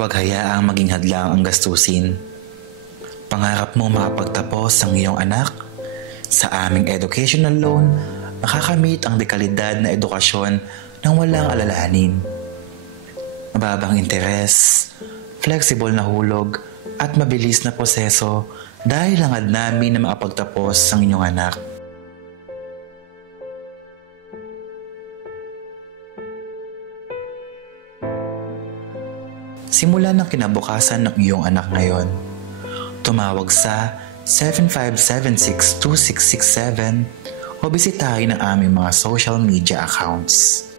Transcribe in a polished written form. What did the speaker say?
Huwag hayaang maging hadlang ang gastusin. Pangarap mo makapagtapos ang iyong anak? Sa aming educational loan, makakamit ang dekalidad na edukasyon nang walang alalahanin. Mababang interes, flexible na hulog, at mabilis na proseso dahil langad namin na makapagtapos ang inyong anak. Simula ng kinabukasan ng iyong anak ngayon, tumawag sa 7576-2667 o bisitahin ang aming mga social media accounts.